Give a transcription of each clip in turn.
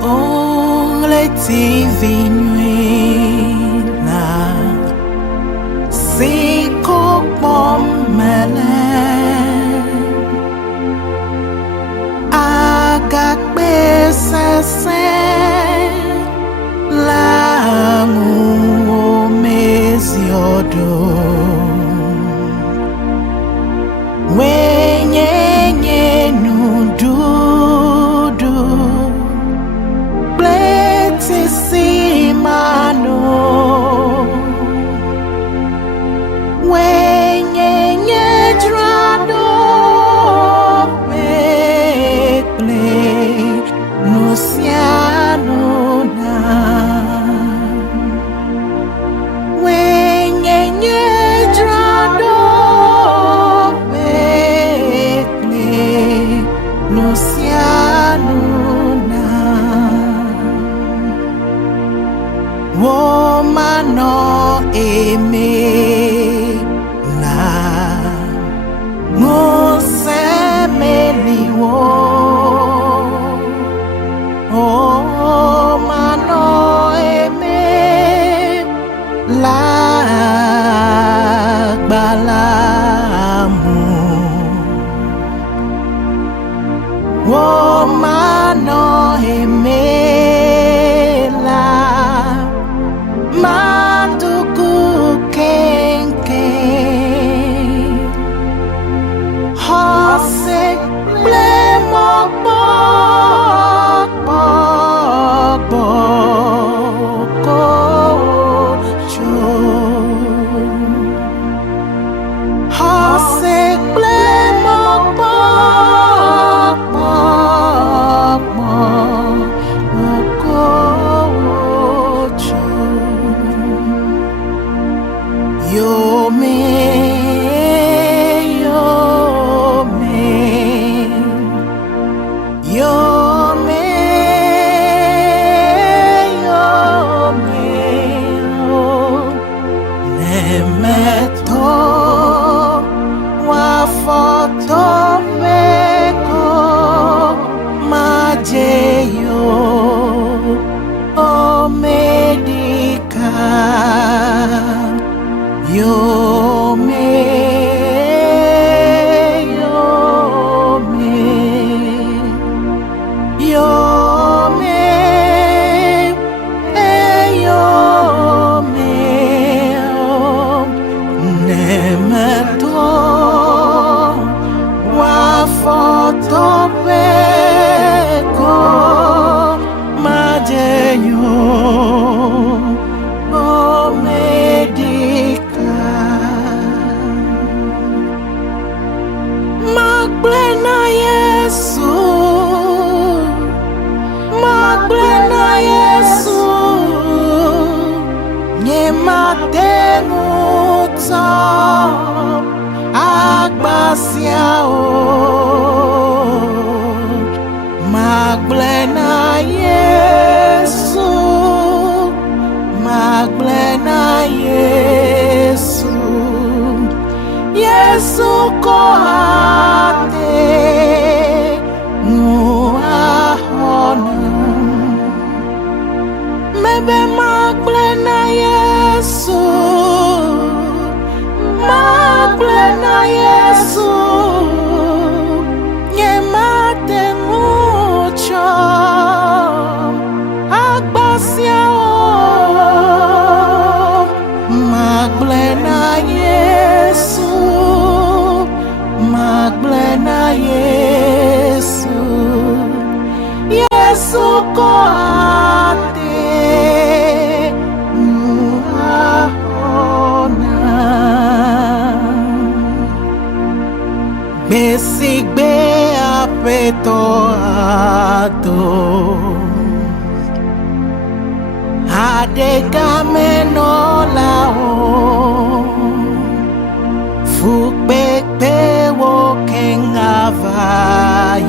On le divinuela si kokpom mele agakpe sese langu omeziodo wenyenye nududu simano wenyenye drado peple nusiano na wenyenye drado peple nusiano Womano eme la musemeliwo Womano eme la balamu Womano eme Manduku kenke Hose blemo boko cho Hose blemo boko Yo me, yo me, yo me, yo me, nemeto wa foto meko majeyo o medica. Yo me, yo me, yo me, yo me, nemeto wa foto peko majeyo o medica. Magblena Yesu, Magblena Yesu, nyematenu to agbasia o. Magblena Yesu, Magblena Yesu, Yesu kohate nuahona mebe Magblena Yesu, Magblena Yesu, nyemate mucho agbasia o. Magblena Yesu, Magblena Yesu, Yesu kohate nuahona besigbe apeto ato adegameno lao fukpepe wo kengavai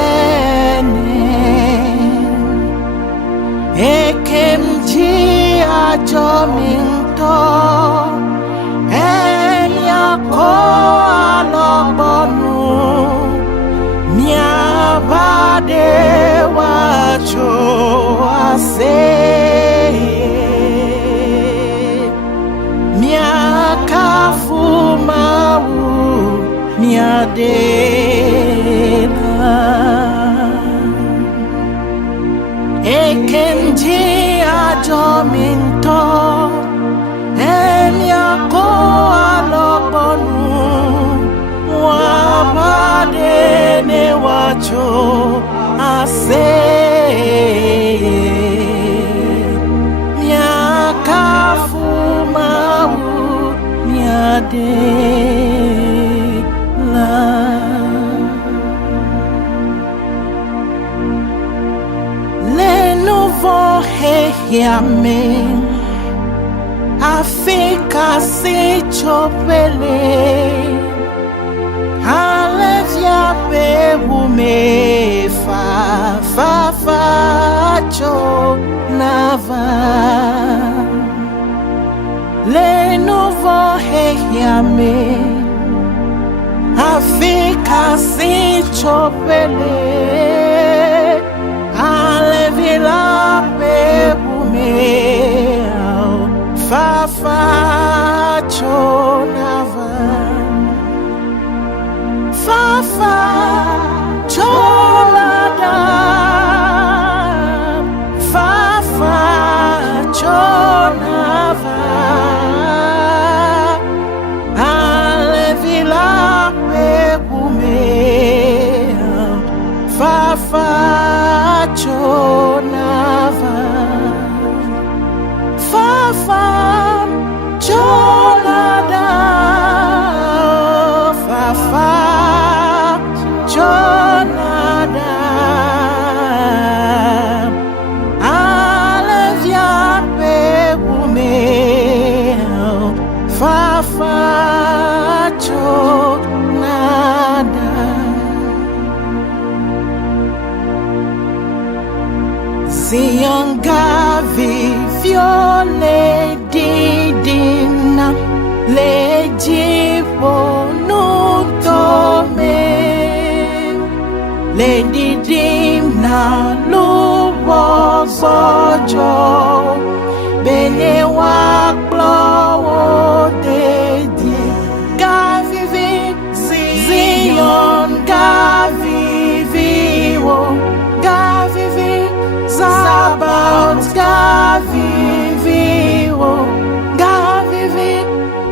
abedrepene ekemji ajominto enyako alobonu wacho ase miaka fumau miadena ekenji ajominto emiako alobonu wabadene wacho ase miaka fumau miadela le nouveau heyame afika si chopele alevia pebume fa cho nava le nouveau heyame afika si chopele alevia pebume fa cho nava fa cho nada fa cho nava alevila pebume fa cho nava fa cho nada fa Jonada alevia pebume fa Jonada Ziongavi viole didina legipo nutome Lady Dimna lubo sojo bene waklo dedi gavivi Zion gavivi wo gavivi Zabat gavivi wo gavivi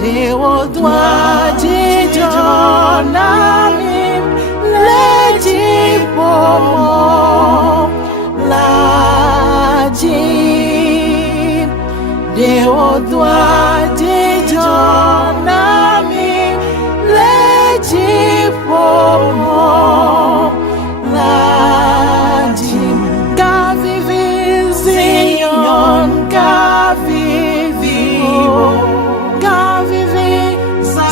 dewo dwaji jonami leji pomo laji dewo dwaji jonami leji pomo laji gavivi Zion gavivi gavivi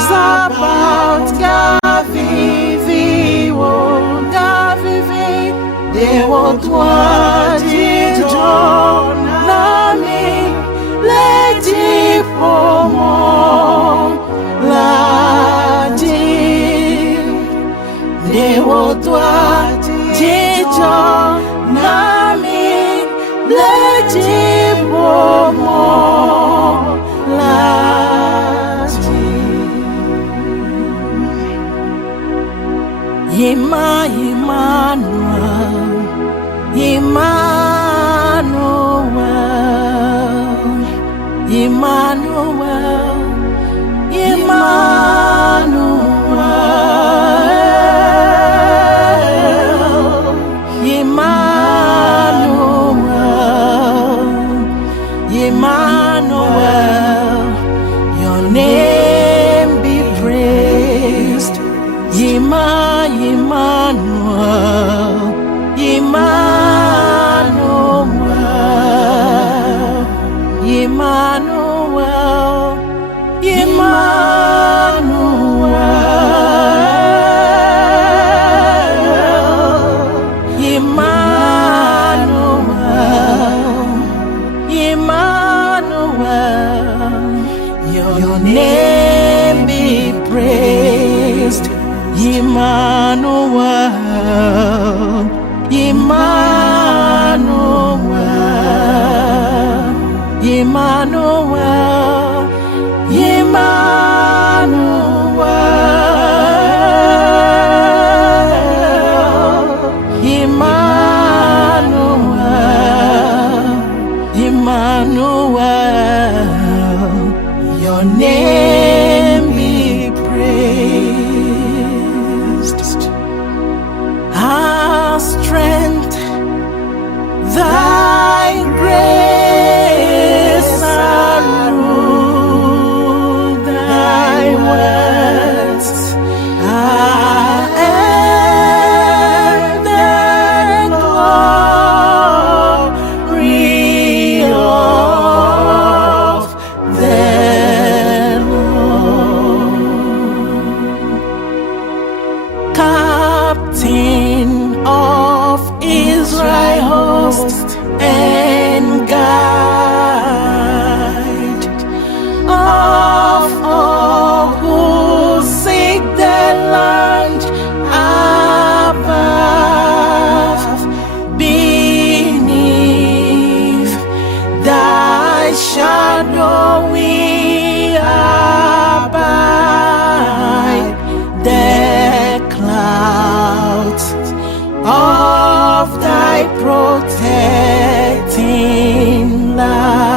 Zabat gavivi Dewo dwaji jonami leji pomo laji Dewo dwaji jonami leji pomo laji Emmanuel your name be praised. Emmanuel, your name be praised. Emmanuel, Emmanuel, Emmanuel, Emmanuel, Emmanuel, your name be praised. Our strength, thy grace, our rule, thy words are the glory of the Lord. Captain of Israel host and guide of all who seek the land above, beneath thy shadow we abide. The clouds of thy protecting light